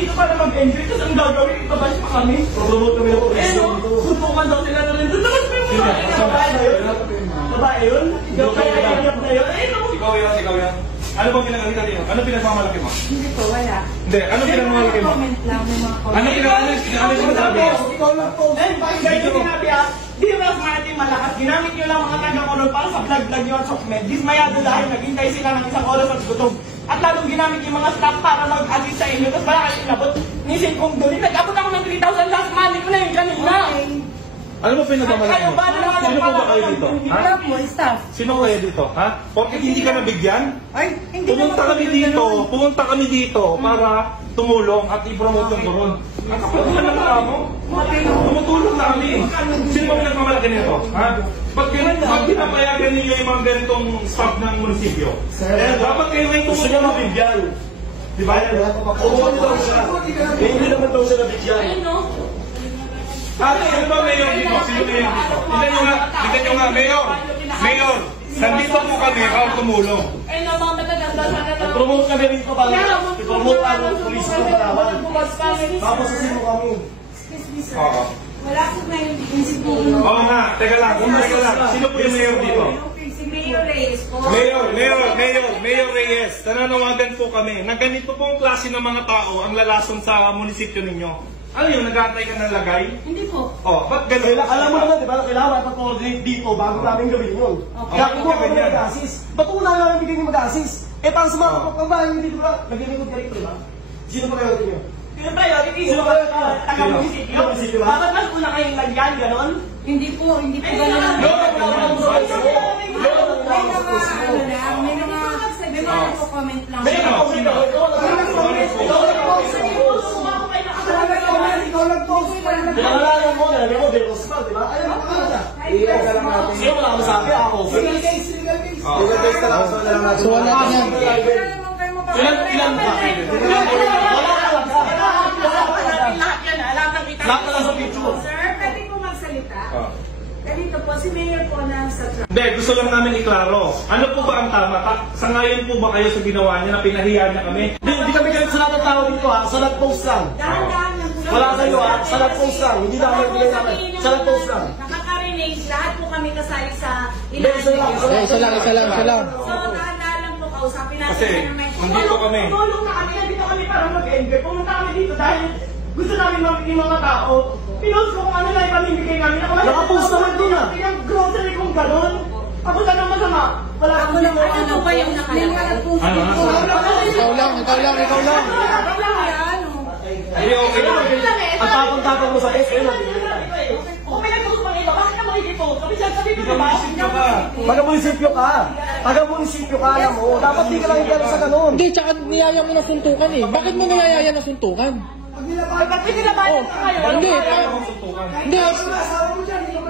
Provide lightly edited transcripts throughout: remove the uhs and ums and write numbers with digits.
dito para mag-enjoy. Kasi ang gagawin, ipabash pa kami. Promote kami ng orisyon dito. Suntukan daw sila na rin. Tapos may mga babae na yun. Babae yun? Kaya na yun. Ikaw yan. Ano bang pinagalitan niyo? Ano pinagmamalaki mo? Hindi po, wala. Hindi, ano pinagmamalaki mo? Comment lang, may mga comment. Ano pinagmamalaki mo? Ikaw lang po. Eh, bakit ganyan yung sinabi ah? Di mas natin malakas. Ginamit nyo lang mga taga-color para sa vlog-vlog nyo at sokmed. Dismayado dahil naghintay sila ng isang oras at gutom. At lalong ginamit yung mga staff para mag-assist sa inyo. Tapos wala kayo inabot. Nisin kong duli. Nag-abot ako ng 3,000 last month. Ko na yun kanina. Ano ba pinagmamalaki mo? Sino po ba kayo dito? Wala po, staff. Sino kayo dito? Ha? Porket hindi ka nabigyan? Ay, hindi Pumunta kami dito para tumulong at i-promote yung Doron. Ang kapatid na naman mo? Tumutulong na kami. Sino ba pinagmamalaki nito? Ha? Ba't pinapayagan ninyo yung mga ganitong staff ng munisipyo? Dapat kayo ngayon Gusto niya mabigyan. Di ba? Promote daw siya. Hindi naman daw siya nabigyan. Sino ba mayor dito? Sino mayor dito? Tignan nyo nga, Mayor! Nandito po kami para tumulong. Eh, no, mga mataganda sa kanila. Promote kami rito para i-promote ang police ng Palawan. Tapos mo kami. Excuse me, sir. Oo. Wala po na yung principal. Oo nga, teka lang. Sino po yung mayor dito? Si Mayor Reyes po. Mayor Reyes, nananawagan po kami na ganito pong klase ng mga tao ang lalason sa munisipyo ninyo. Ano yung nag-aantay ka ng lagay? Hindi po. Oh, ba't ganun? Alam mo naman, di ba, kailangan ipag-coordinate dito bago namin gawin yun. Kaya kumuha kami ng mag-assist. Ba't kung wala namin bigyan yung mag-assist? Eh, parang sa mga kapagbahay, hindi di ba? Naglilingkod ka rito, di ba? Sino pa kayo niyo? Sino priority? Sino ba yun? Taga-munisipyo? Bakit mas una kayong lagyan, gano'n? Hindi po gano'n. May mga nagko-comment lang. Pinangalanan mo, nalabi mo, Del Osman, di ba? Ayun, pangalan. Iyan ka lang natin. Sino mo lang masabi? Ako. Legal case. Legal case ka lang. So, wala ka yan. Ilan ba? Wala ka lang ka. Lahat na lang sa picture. Sir, pwede po magsalita? Ganito po, si Mayor po nasa truck. Hindi, gusto lang namin iklaro. Ano po ba ang tama? Sangayon po ba kayo sa ginawa niya na pinahiya niya kami? Hindi kami ganit sa lahat ng tao dito ha. Sa nag-post lang. Dahan-dahan lang po. Wala kayo ha. Sa nag-post lang. Hindi namin bigay namin. Sa nag-post lang. Nakaka-relate. Lahat po kami kasali sa Hindi, isa lang. Isa lang. So, dahan-dahan lang po kausapin natin. Kasi, nandito kami. Tumulong na kami, nandito kami para mag-enjoy. Pumunta kami dito dahil gusto namin mabigyan mga tao. Pinost ko kung ano lang ipamimigay namin. Nakapost naman dun ah. Yung grocery kong gano'n. Ako na naman masama. Wala Ako lang po, ano ba yung nakalagay? Ikaw lang. Ay, okay lang. Ang tapang-tapang mo sa SM. Kung may nagkakupang iba, bakit ka makikipot? Sabi ko ba? Taga-munisipyo ka. Taga-munisipyo ka, alam mo. Dapat di ka lang ikero sa ganun. Hindi, tsaka niyaya mo na suntukan eh. Bakit mo niyaya na suntukan? Ay, ba't may sinabayan ka kayo? Hindi. Hindi.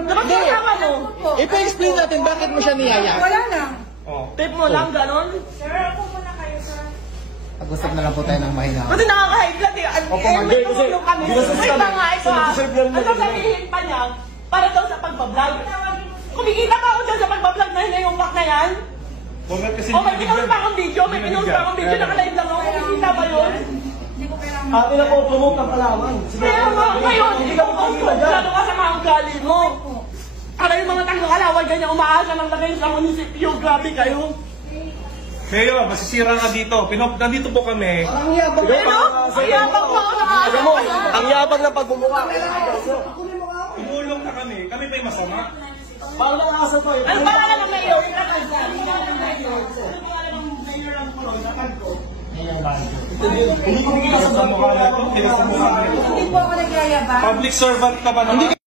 Dapat kasama mo. Ipa-explain natin bakit mo siya niyaya. Wala na. Tape mo lang, gano'n? Sir, ako muna kayo sa... Pag-usap na lang po tayo ng mahina. Kasi nakaka-high eh. Hindi, kasi kami. binasos Wait kami. lang nga ito ha. Deserve yan Ano sabihin pa niya? Para daw sa pagbablog. Kumikita pa ako dyan sa pagbablog na yun yung pack na yan. Kasi O may pinost pa akong video. May pinost pa akong video. Nakalive lang ako. Kumikita ba yun? Hindi ko kailangan. Atin na po promote ang Palawan. Kaya nga ngayon. Hindi ka makakita dyan. Gano'n ka sa mga ugali mo. Para yung mga taga-alaway ganyan umaasa ng lagay sa munisipyo. Grabe kayo. Mayor, masisira ka dito. Nandito po kami. Ang yabang Ang yabang mo. Alam mo, ang yabang ng pagbumuka. Tumulong na kami. Kami pa yung masama. Paano lang asa to eh? Ano ba alam ng mayor? Hindi ko bigyan sa Sa mukha na ito. Hindi po ako nagyayabang. Public servant ka ba naman?